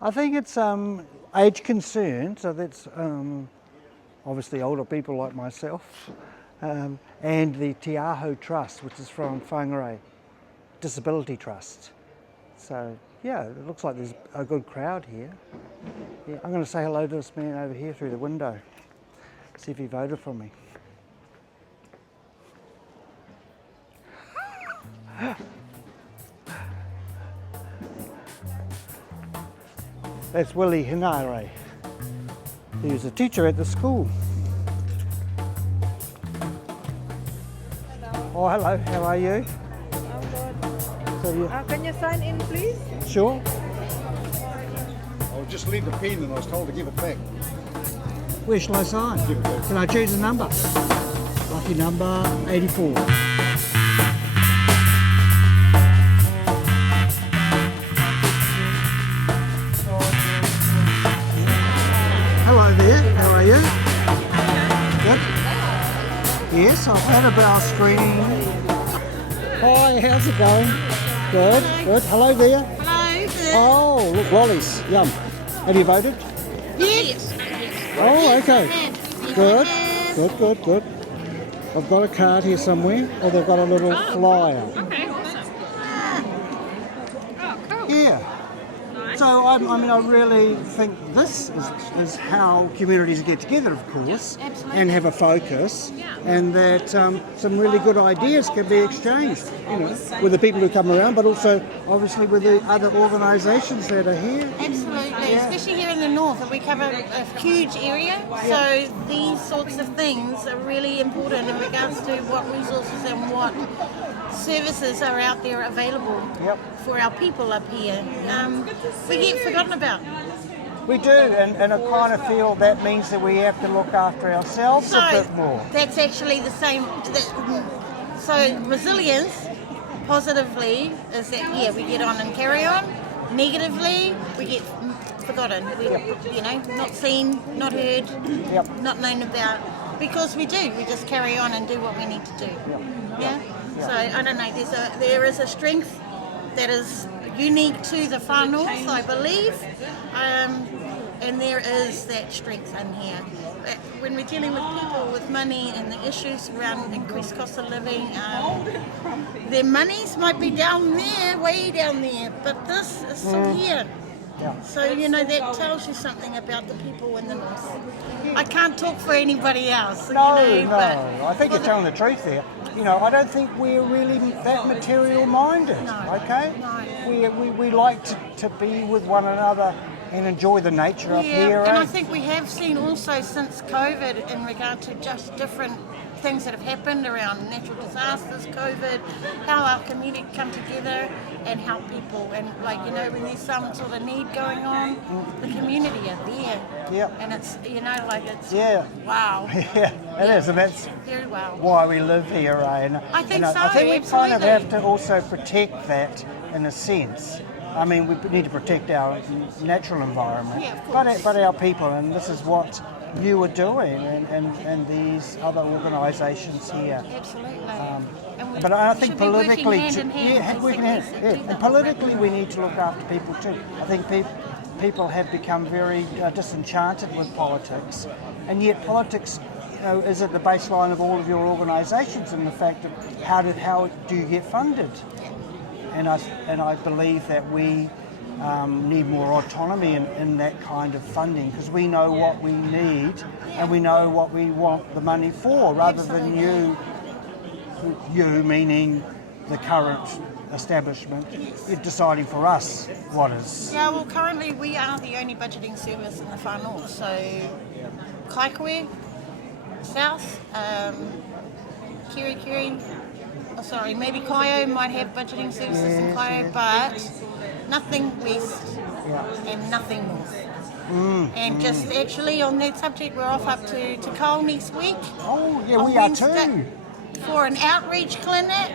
I think it's age concerned, so that's obviously older people like myself, and the Tiaho Trust, which is from Whangarei Disability Trust. So yeah, it looks like there's a good crowd here. Yeah, I'm going to say hello to this man over here through the window, see if he voted for me. That's Willie Hinare. He was a teacher at the school. Hello. Oh, hello, how are you? I'm good. So you, Can you sign in, please? sure? I was just leave the pen and I was told to give it back. Where shall I sign? Give it back. Can I choose a number? Lucky number 84. Hello there, how are you? Good? Yes, I've had a bowel screening. Hi, how's it going? Good, good. Hello there. Hello. Oh, look, Wally's. Yum. Have you voted? Yes. Oh, okay. Good, good, good, good. I've got a card here somewhere. Oh, they've got a little flyer. Okay, awesome. Oh, cool. Yeah. So I really think this is how communities get together, of course, Absolutely. and have a focus, Yeah. and that some really good ideas can be exchanged, with the people who come around, but also obviously with the other organisations that are here. Absolutely, especially here in the north, we cover a huge area, so these sorts of things are really important in regards to what resources and what services are out there available Yep. for our people up here. We get forgotten about. We do, and I kind of feel that means that we have to look after ourselves a bit more. That's actually the same. So resilience, positively, is that we get on and carry on. Negatively, we get forgotten. We, not seen, not heard, Yep. not known about. Because we do. We just carry on and do what we need to do. Yeah. So I don't know. There is a strength that is unique to the far north, I believe. And there is that strength in here. When we're dealing with people with money and the issues around increased cost of living, their monies might be down there, way down there, but this is still here. Yeah. So, that tells you something about the people in the north. I can't talk for anybody else. No, but I think you're telling the truth there. I don't think we're really that material minded, No, okay? no. We like to be with one another and enjoy the nature up here. And eh? I think we have seen also since COVID in regard to just different things that have happened around natural disasters, COVID, how our community come together and help people. And when there's some sort of need going on, the community are there. Yep. And it's, it's wow. Yeah, it is, and that's Very well. why we live here, eh? And, I think and so, I think we kind of absolutely. have to also protect that in a sense. I mean, we need to protect our natural environment, Yeah, of course. but our people, and this is what you are doing, and these other organisations here. Absolutely. But I think should be working politically, hand in hand, working basically, hand, so do and the politically we need to look after people too. I think people have become very disenchanted with politics, and yet politics, is at the baseline of all of your organisations, and the fact of how do you get funded? And I believe that we need more autonomy in that kind of funding, because we know what we need and we know what we want the money for, rather than you meaning the current establishment, you're deciding for us what is. Yeah, well, currently we are the only budgeting service in the far north. So, Kaikoe, South, Kiri, maybe Kaio might have budgeting services in Kaio, but nothing west and nothing north. And just actually on that subject, we're off up to Cole next week. Oh, yeah, on we are Wednesday too. For an outreach clinic.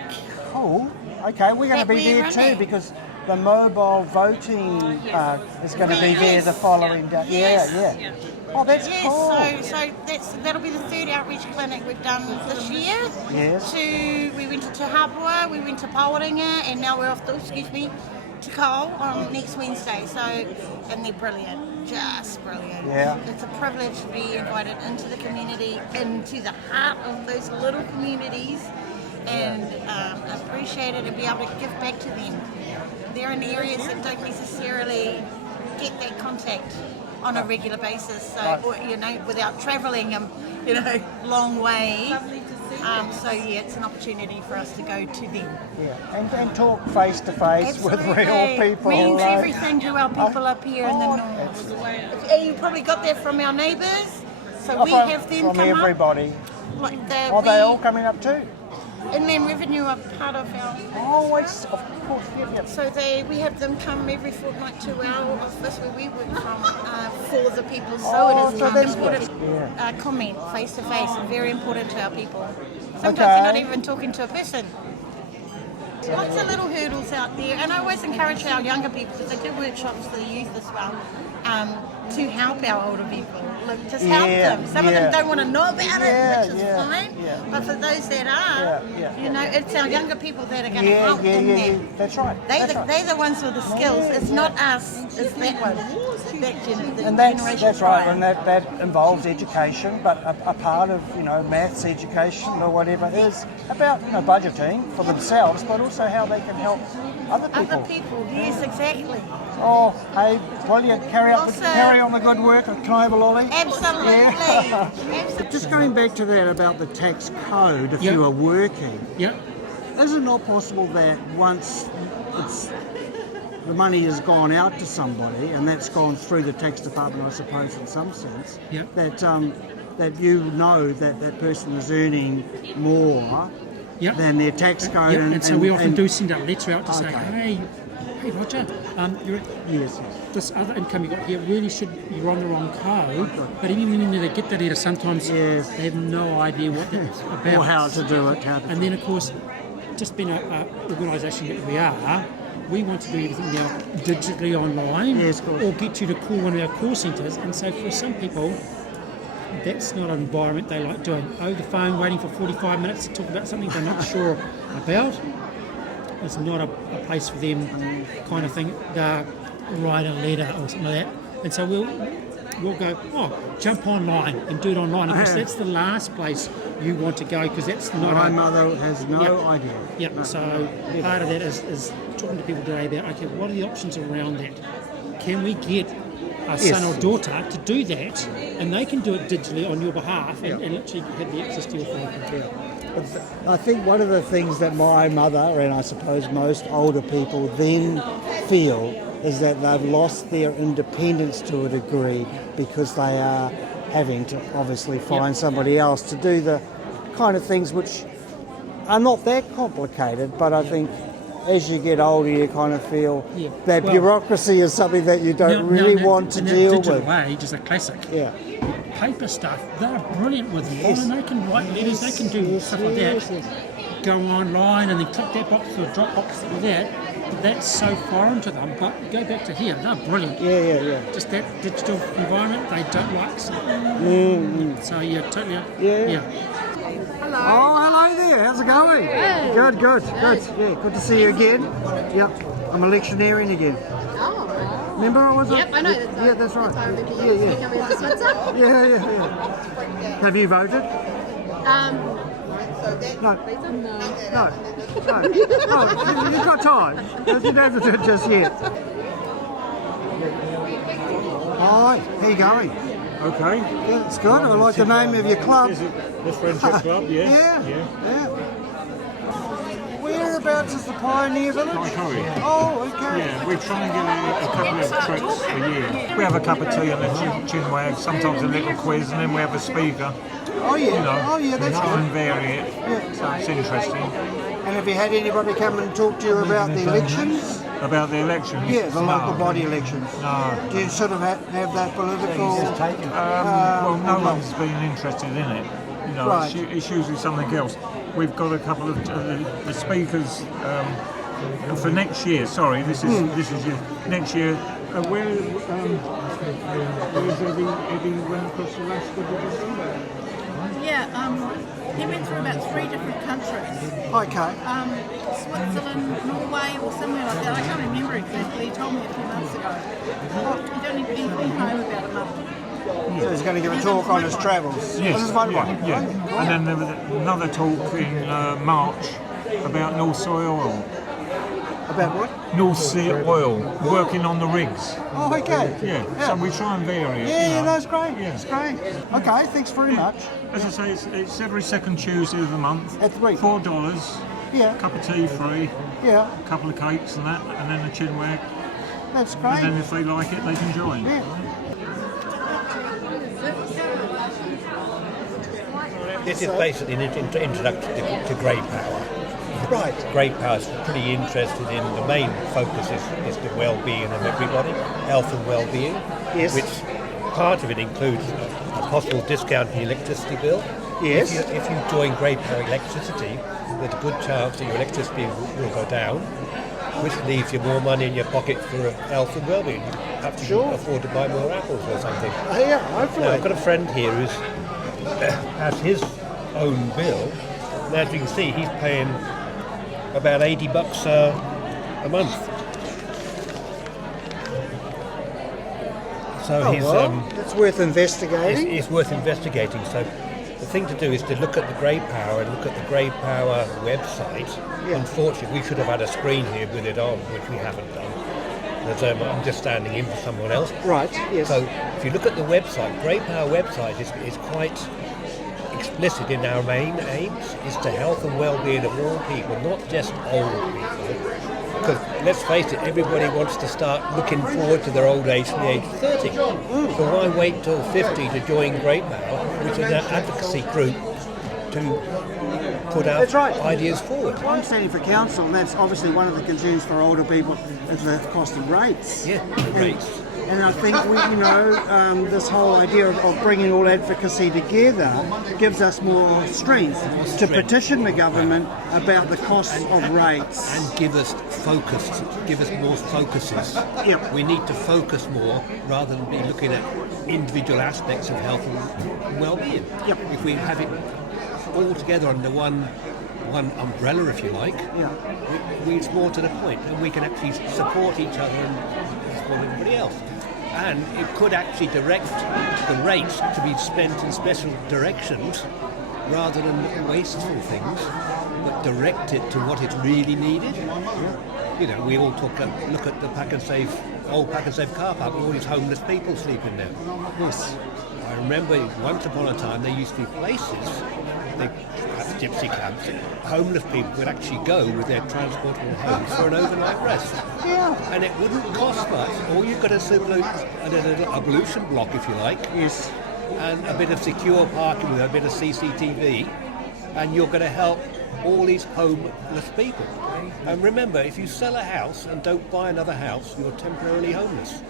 Cool. Okay, we're going to That be we're there too, running. because the mobile voting is going to be there the following day. Yes. Yeah. Oh, that's cool. Yes, so that'll be the third outreach clinic we've done this year. Yes. We went to Te Hapua, we went to Pawaringa, and now we're off to to Cole on next Wednesday. So, and they're brilliant, just brilliant. Yeah. It's a privilege to be invited into the community, into the heart of those little communities, and appreciate it and be able to give back to them. They're in areas that don't necessarily get that contact on a regular basis, so or, you know, without travelling long way. So yeah, it's an opportunity for us to go to them. Yeah, and talk face to face with Absolutely. real people. Means like- everything to our people up here in the north. And you probably got that from our neighbours, so we have them from come everybody. up. Like Are they all coming up too? Inland Revenue are part of our. Oh, it's, of course, yep. So we have them come every fortnight to our office where we work from for the people. So Oh, it is so an that's important good. comment, face to face, very important to our people. Sometimes Okay. you're not even talking to a person. Lots of little hurdles out there, and I always encourage our younger people, because I do workshops for the youth as well, to help our older people. Look, just help Yeah, them. Some of them don't want to know about it, which is fine. yeah. But for those that are, you know, it's our younger people that are going to help in that. That's right. They're the ones with the skills. It's not us. It's that one. The And generation that's right, prior. and that involves education, but a part of maths education or whatever is about budgeting for themselves, but also how they can help other people. Other people, yes, exactly. Oh, hey, brilliant! Carry Also- on the good work at Knivel Ollie. Absolutely. Yeah. Absolutely. Just going back to that about the tax code, if Yep. you are working, Yep. is it not possible that once the money has gone out to somebody and that's gone through the tax department, I suppose, in some sense, Yep. that you know that that person is earning more Yep. than their tax code, Yep. And so we often and- do send out a letter out to say, Okay. hey Roger, Yes. this other income you got here really you're on the wrong code. But even when they get the letter, sometimes Yes. they have no idea what that's about. Or how to do it. And then, of course, just being an organisation that we are, we want to do everything now digitally online, Yes, of course. or get you to call one of our call centres. And so for some people, that's not an environment they like doing. Over the phone, waiting for 45 minutes to talk about something they're not sure about. It's not a place for them, kind of thing. They'll write a letter or something like that. And so we'll go, jump online and do it online. Of course, that's the last place you want to go, because that's not My mother has no Yep. idea. Yeah, so part of that is talking to people today about, okay, what are the options around that? Can we get a son or daughter to do that, and they can do it digitally on your behalf and literally have the access to your phone? I think one of the things that my mother, and I suppose most older people, then feel is that they've lost their independence to a degree, because they are having to obviously find somebody else to do the kind of things which are not that complicated, but I think as you get older you kind of feel that bureaucracy is something that you don't really want to deal digital with. age is a classic. Yeah. Paper stuff, they're brilliant with and they can write letters, they can do stuff like that. Go online and then click that box or drop box like that. That's so foreign to them, but go back to here, they're brilliant. Yeah. Just that digital environment they don't like. So yeah, totally. Yeah. Oh, hello there. How's it going? Good. Yeah, good to see you again. Yep, I'm electioneering again. Oh, Remember I was? yep, I know. Yeah, that's right. I remember Yeah. you coming to Spencer. Yeah. Have you voted? No. Oh, you've got time. You don't have to do it just yet. Hi, how you going? Okay. Yeah, it's good. I like the name of your club. The Friendship Club, Yeah. Whereabouts is the Pioneer Village? Kaitaia. Oh, okay. Yeah, we try and get a couple of trips a year. We have a cup of tea and a chin wag, sometimes a little quiz, and then we have a speaker. Oh yeah. You know, Oh yeah, that's and good. vary it. Yeah. So it's interesting. And have you had anybody come and talk to you about the elections? About the elections? Yeah, the local No. body elections. No. Do you sort of have that political? Well, no one's been interested in it. You know, Right. it's usually something else. We've got a couple of the speakers for next year. Sorry, this is your next year. Where is Eddie went across Alaska? Did you say? Yeah, he went through about 3 different countries. Okay. Switzerland, Norway, or somewhere like that. I can't remember exactly. He told me a few months ago. He's been home about a month. So he's going to give a talk on his travels. Yes, This is one. yeah. And then there was another talk in March about North Sea oil. About what? North Sea oil, working on the rigs. Oh, okay. Yeah, so we try and vary it. Yeah, you know. that's great. Yeah. That's great. Okay, thanks very much. As I say, it's every second Tuesday of the month. At the week. $4, Yeah, cup of tea free, yeah, a couple of cakes and that, and then a chinwag. that's And then great. if they like it, they can join. Yeah. This is basically an introduction to Grey Power. Right. Grey Power is pretty interested in the main focus is the well-being of everybody, health and well-being, Yes. which part of it includes a possible discount in the electricity bill. Yes. If you join Grey Power electricity, there's a good chance that your electricity will go down, which leaves you more money in your pocket for health and well-being. You have to Sure. afford to buy more apples or something. Yeah, hopefully. Now, I've got a friend here who has his own bill, and as you can see, he's paying about $80 a month. So he's it's worth investigating. it's worth investigating. So the thing to do is to look at the Grey Power and look at the Grey Power website. Yeah. Unfortunately, we should have had a screen here with it on, which we haven't done. I'm just standing in for someone else. Right, yes. So if you look at the website, Grey Power website is quite explicit in our main aims, is to health and well-being of all people, not just old people. Because let's face it, everybody wants to start looking forward to their old age from the age of 30. So why wait till 50 to join Grey Power, which is an advocacy group to put our That's right. ideas forward? I'm standing for council, and that's obviously one of the concerns for older people is the cost of rates. Yeah, the rates. And I think this whole idea of bringing all advocacy together gives us more strength to petition the government about the costs of rates. And give us more focuses. Yep. We need to focus more rather than be looking at individual aspects of health and well-being. Yep. If we have it all together under one umbrella, if you like, it's more to the point, and we can actually support each other and support everybody else. And it could actually direct the rates to be spent in special directions rather than wasteful things, but direct it to what is really needed. You know, we all look at the old Pack and Save car park with all these homeless people sleeping there. Yes. I remember once upon a time there used to be places, perhaps gypsy camps, homeless people would actually go with their transportable homes for an overnight rest. Yeah. And it wouldn't cost much. All you've got to do is a little ablution block, if you like, Yes. and a bit of secure parking with a bit of CCTV, and you're going to help all these homeless people. And remember, if you sell a house and don't buy another house, you're temporarily homeless.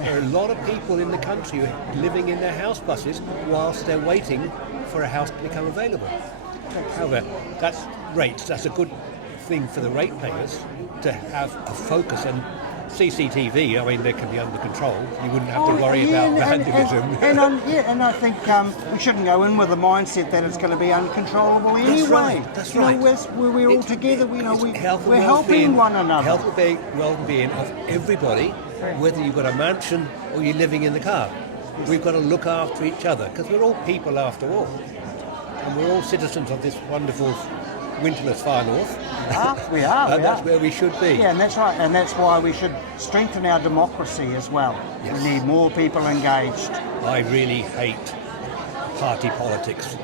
There are a lot of people in the country living in their house buses whilst they're waiting for a house to become available. However, that's rates. That's a good thing for the ratepayers to have a focus. And CCTV, I mean, they can be under control. You wouldn't have to worry about vandalism. And I think we shouldn't go in with the mindset that it's going to be uncontrollable anyway. That's You right. know, we're all together. Health and We're helping one another. Health and well-being of everybody, whether you've got a mansion or you're living in the car. We've got to look after each other because we're all people after all, and we're all citizens of this wonderful winterless far north. We are. That's where we should be. Yeah, and that's right. And that's why we should strengthen our democracy as well. Yes. We need more people engaged. I really hate party politics.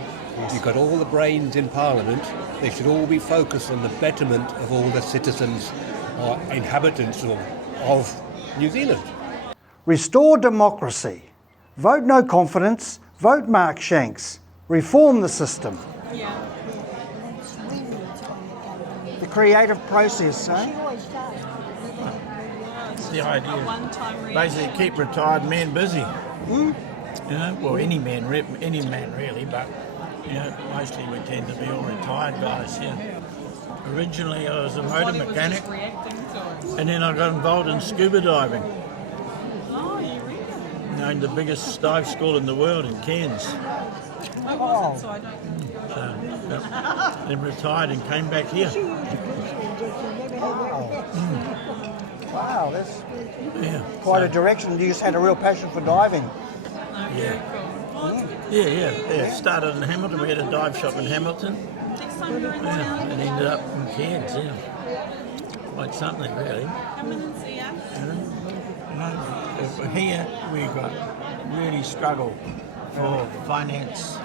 You've got all the brains in Parliament. They should all be focused on the betterment of all the citizens or inhabitants of New Zealand. Restore democracy. Vote no confidence. Vote Mark Shanks. Reform the system. The creative process, eh? It's the idea. Basically, keep retired men busy. You know, well, any man really, but you know, mostly we tend to be all retired guys. Yeah. Originally, I was a motor mechanic, and then I got involved in scuba diving. Owned the biggest dive school in the world in Cairns. Oh, So, then retired and came back here. wow, that's Yeah. quite a direction. You just had a real passion for diving. Yeah. Yeah. Started in Hamilton. We had a dive shop in Hamilton. Yeah, and ended up in Cairns. Yeah. Quite something, really. Here we got really struggle for finance.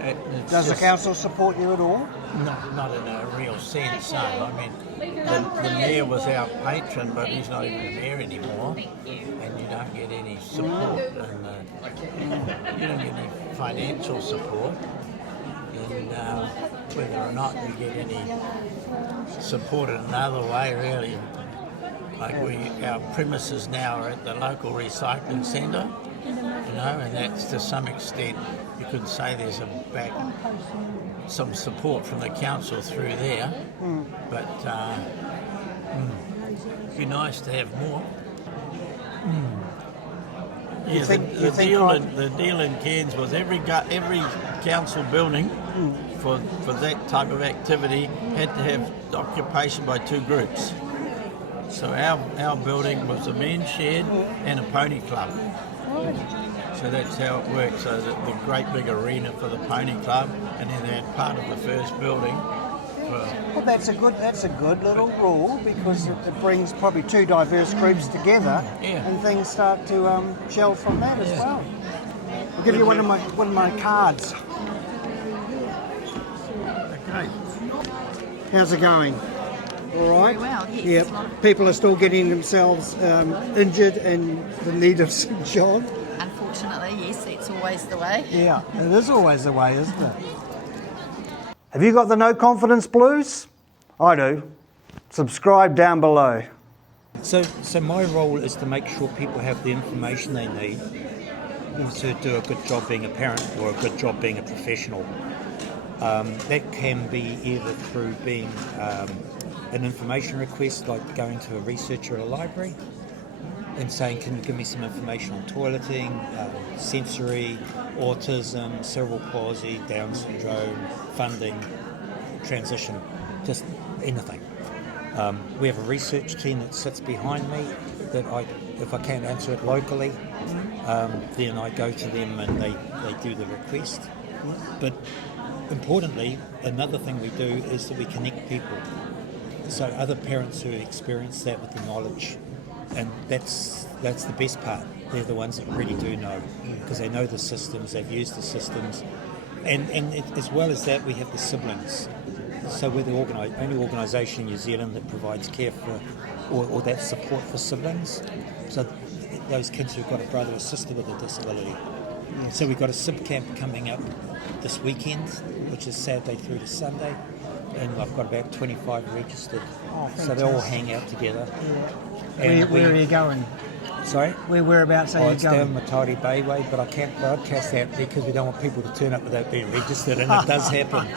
It's Does the just council support you at all? not in a real sense, no. I mean, the mayor was our patron, but he's not even the mayor anymore, and you don't get any support, and you don't get any financial support, and whether or not you get any support in another way, really. Like our premises now are at the local recycling centre, and that's to some extent, you could say there's some support from the council through there, but it'd be nice to have more. Yeah, the deal in Cairns was every council building for that type of activity had to have occupation by 2 groups. So our building was a men's shed and a pony club. So that's how it worked. So the great big arena for the pony club, and then they had part of the first building. Well, that's a good little rule, because it brings probably 2 diverse groups together, and things start to gel from that as well. I'll give you one of my cards. Okay. How's it going? All right. Very well, yes. Yeah. People are still getting themselves injured and the need of St John. Unfortunately, yes, it's always the way. Yeah, it is always the way, isn't it? Have you got the No Confidence Blues? I do. Subscribe down below. So my role is to make sure people have the information they need to do a good job being a parent or a good job being a professional. That can be either through being an information request, like going to a researcher at a library and saying, can you give me some information on toileting, sensory, autism, cerebral palsy, Down syndrome, funding, transition, just anything. We have a research team that sits behind me that if I can't answer it locally, then I go to them and they do the request. But importantly, another thing we do is that we connect people. So other parents who experience that with the knowledge, and that's the best part. They're the ones that really do know, because they know the systems, they've used the systems, and as well as that, we have the siblings. So we're the only organisation in New Zealand that provides care for, or that support for siblings. So those kids who've got a brother or sister with a disability. Yes. So we've got a sib camp coming up this weekend, which is Saturday through to Sunday, and I've got about 25 registered. Oh, so they all hang out together. Yeah. And where are you going? Sorry? Whereabouts are you it's going? down Matari Bay Way, but I can't broadcast that because we don't want people to turn up without being registered, and it does happen.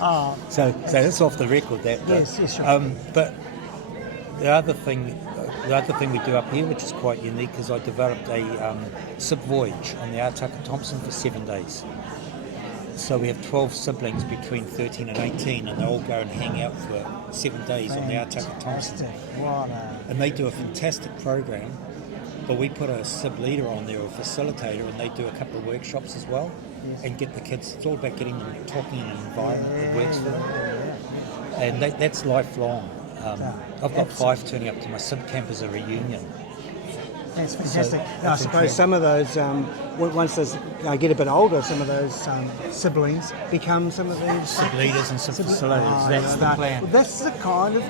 Oh. So that's off the record, that. Yes, sure. But the other thing we do up here, which is quite unique, is I developed a sib voyage on the Aotaka Thompson for 7 days. So we have 12 siblings between 13 and 18, and they all go and hang out for 7 days on the Aotaka Thompson. And they do a fantastic program, but we put a sib leader on there, or a facilitator, and they do a couple of workshops as well, and get the kids. It's all about getting them talking in an environment that works for them, and that's lifelong. I've got 5 turning up to my sib camp as a reunion. That's fantastic. So I suppose some of those, once they get a bit older, some of those siblings become some of these sib leaders and sib facilitators. That's the plan. Well, that's the kind of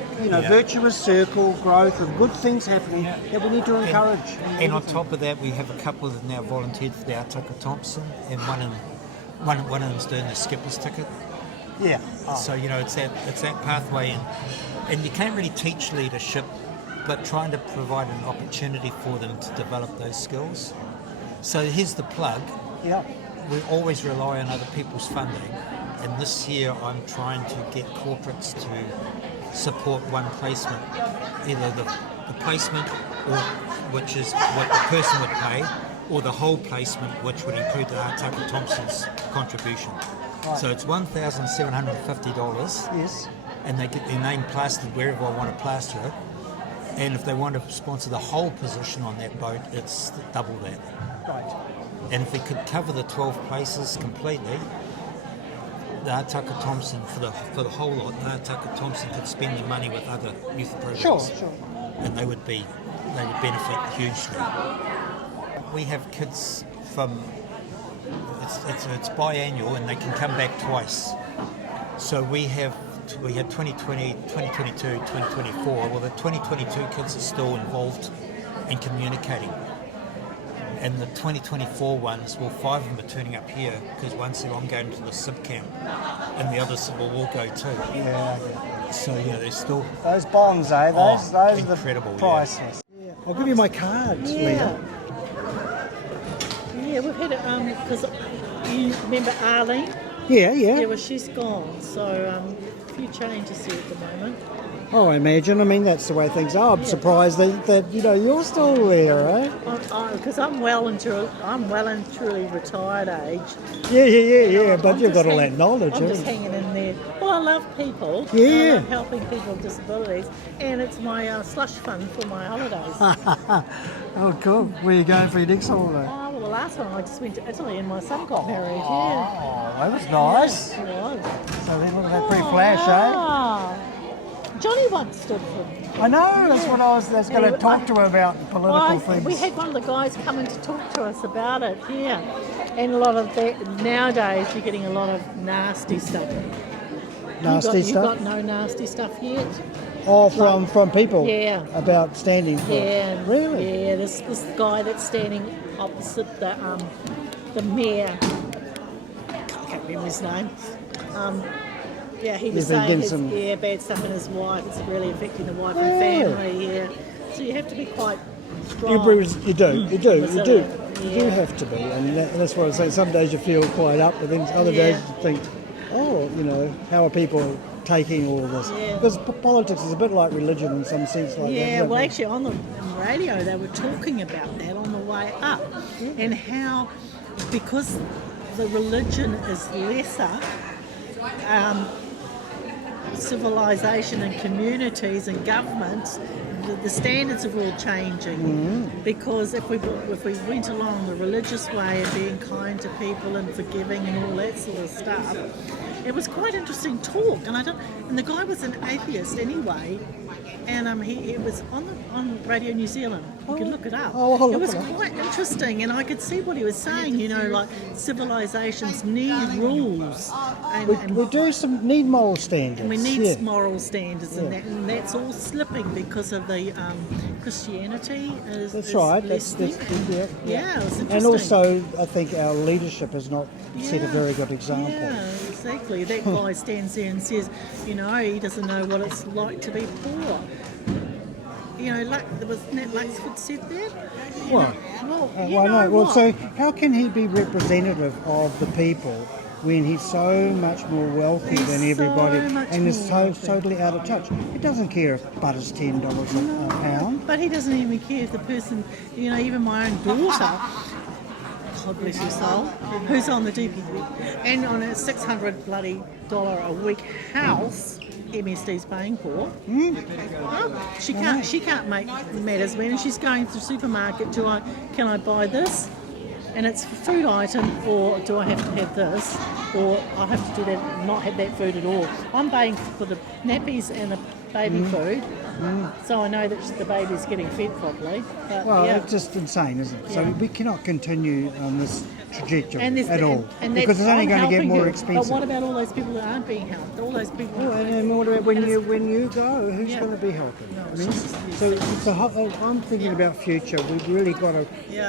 virtuous circle growth of good things happening that we need to encourage. And on top of that, we have a couple that now volunteered for the Aotaka Thompson, and one of them's doing the skipper's ticket. Yeah. So it's that pathway, and you can't really teach leadership, but trying to provide an opportunity for them to develop those skills. So here's the plug. Yeah. We always rely on other people's funding, and this year I'm trying to get corporates to support one placement, either the placement, or which is what the person would pay, or the whole placement, which would include the Tucker Thompson's contribution. Right. So it's $1,750. Yes. And they get their name plastered wherever I want to plaster it. And if they want to sponsor the whole position on that boat, it's double that. Right. And if we could cover the 12 places completely, the Tucker Thompson, for the whole lot, the Tucker Thompson could spend their money with other youth programs. Sure. And they would benefit hugely. We have kids from, it's biannual and they can come back twice. So we had 2020, 2022, 2024. Well, the 2022 kids are still involved in communicating. And the 2024 ones, well, 5 of them are turning up here because one said, I'm going to the SIB camp, and the others said, well, we'll go too. Yeah. So, they're still... Those bonds, eh? Those incredible, are the priceless. Yeah. I'll give you my cards, Leah. Yeah, we've had it, because you remember Arlene? Yeah. Yeah, well, she's gone, so a few changes here at the moment. Oh, I imagine. I mean, that's the way things are. I'm surprised that you're still there, eh? Because I'm well and truly retired age. Yeah. But you've got all that knowledge, I'm just hanging in there. Well, I love people. Yeah. I love helping people with disabilities, and it's my slush fund for my holidays. Oh, cool. Where are you going for your next holiday? Oh, well, the last one I just went to Italy, and my son got married. Yeah. Oh, that was nice. It was. So they look at that pretty flash, eh? Johnny once stood for me. I know, that's what I was going to talk to her about, political things. We had one of the guys come in to talk to us about it, yeah. And a lot of that, nowadays you're getting a lot of nasty stuff. Nasty You stuff? got no nasty stuff yet? Oh, from people? Yeah. About standing for Yeah. Really? Yeah, this guy that's standing opposite the mayor, I can't remember his name. Yeah, he was saying bad stuff in his wife. It's really affecting the wife and family. Yeah, so you have to be quite strong. You do Resilient, You do have to be, and that's what I'm saying. Some days you feel quite up, but then other days you think, how are people taking all of this? Yeah. Because politics is a bit like religion in some sense. Like Yeah, that, well, actually, on the radio they were talking about that on the way up, and how because the religion is lesser. Civilization and communities and governments, the standards are all changing. Because if we went along the religious way of being kind to people and forgiving and all that sort of stuff, it was quite interesting talk. And the guy was an atheist anyway, and he was on Radio New Zealand. You can look it up. It was quite interesting, and I could see what he was saying. Like civilizations need rules, and we need moral standards. and we need moral standards, and that's all slipping because of the Christianity. That's right. It was was interesting. And also, I think our leadership has not set a very good example. Yeah, exactly. That guy stands there and says, he doesn't know what it's like to be poor. Wasn't that Luxford said that? So how can he be representative of the people when he's so much more wealthy than everybody and is totally out of touch? He doesn't care if butter's $10 a pound. But he doesn't even care if the person, even my own daughter, God bless her soul, who's on the DPP, and on a $600 a week house, MSD's paying for. She can't make matters when, and she's going to the supermarket. Can I buy this? And it's a food item, or do I have to have this, or I have to do that, not have that food at all. I'm paying for the nappies and the baby food, so I know that the baby's getting fed properly. But, it's just insane, isn't it? So we cannot continue on this trajectory at all, because it's only going to get more expensive. But what about all those people that aren't being helped? All those people. And what about when you go? Who's going to be helping? I'm thinking about future. We've really got to.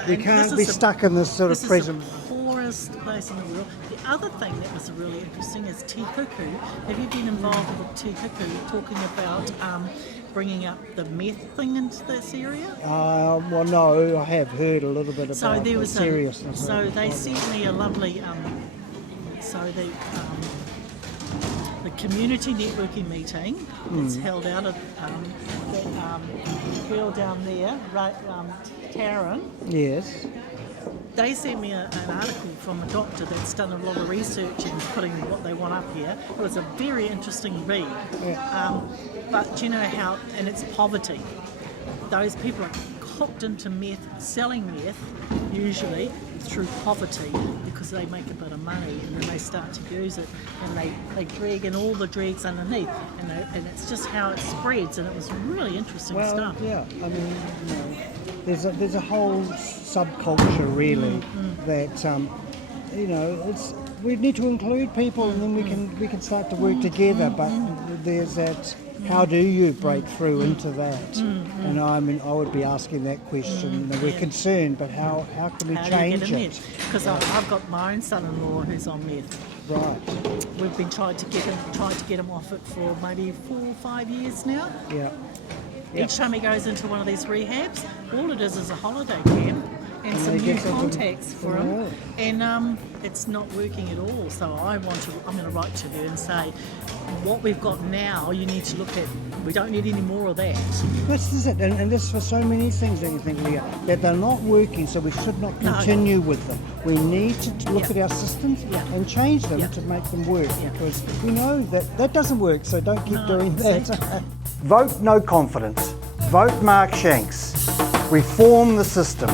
We can't be stuck in this sort of present. This is the poorest place in the world. The other thing that was really interesting is Te Huku. Have you been involved with Te Huku, talking about bringing up the meth thing into this area? Well, no, I have heard a little bit about the seriousness. So they sent me a lovely. The community networking meeting that's held out at that wheel down there, right, Taryn. Yes. they sent me an article from a doctor that's done a lot of research and putting what they want up here. It was a very interesting read. But you know how, and it's poverty. Those people are hooked into meth, selling meth, usually through poverty, because they make a bit of money and then they start to use it and they drag in all the dregs underneath, and it's just how it spreads, and it was really interesting stuff. Yeah, I mean, you know, there's a whole subculture really that you know, we need to include people, and then we can start to work together. But there's that. How do you break through into that? And I mean, I would be asking that question. You know, we're concerned, but how can we change it? Because I've got my own son-in-law who's on meth. Right. We've been trying to get him off it for maybe 4 or 5 years now. Yeah. Each time he goes into one of these rehabs, all it is a holiday camp and some new contacts for him, and it's not working at all. So I'm going to write to her and say, what we've got now, you need to look at. We don't need any more of that. This is it, and this for so many things that you think, Leah, that they're not working, so we should not continue with them. We need to look at our systems and change them to make them work, because we know that doesn't work, so don't keep doing that. Vote no confidence. Vote Mark Shanks. Reform the system.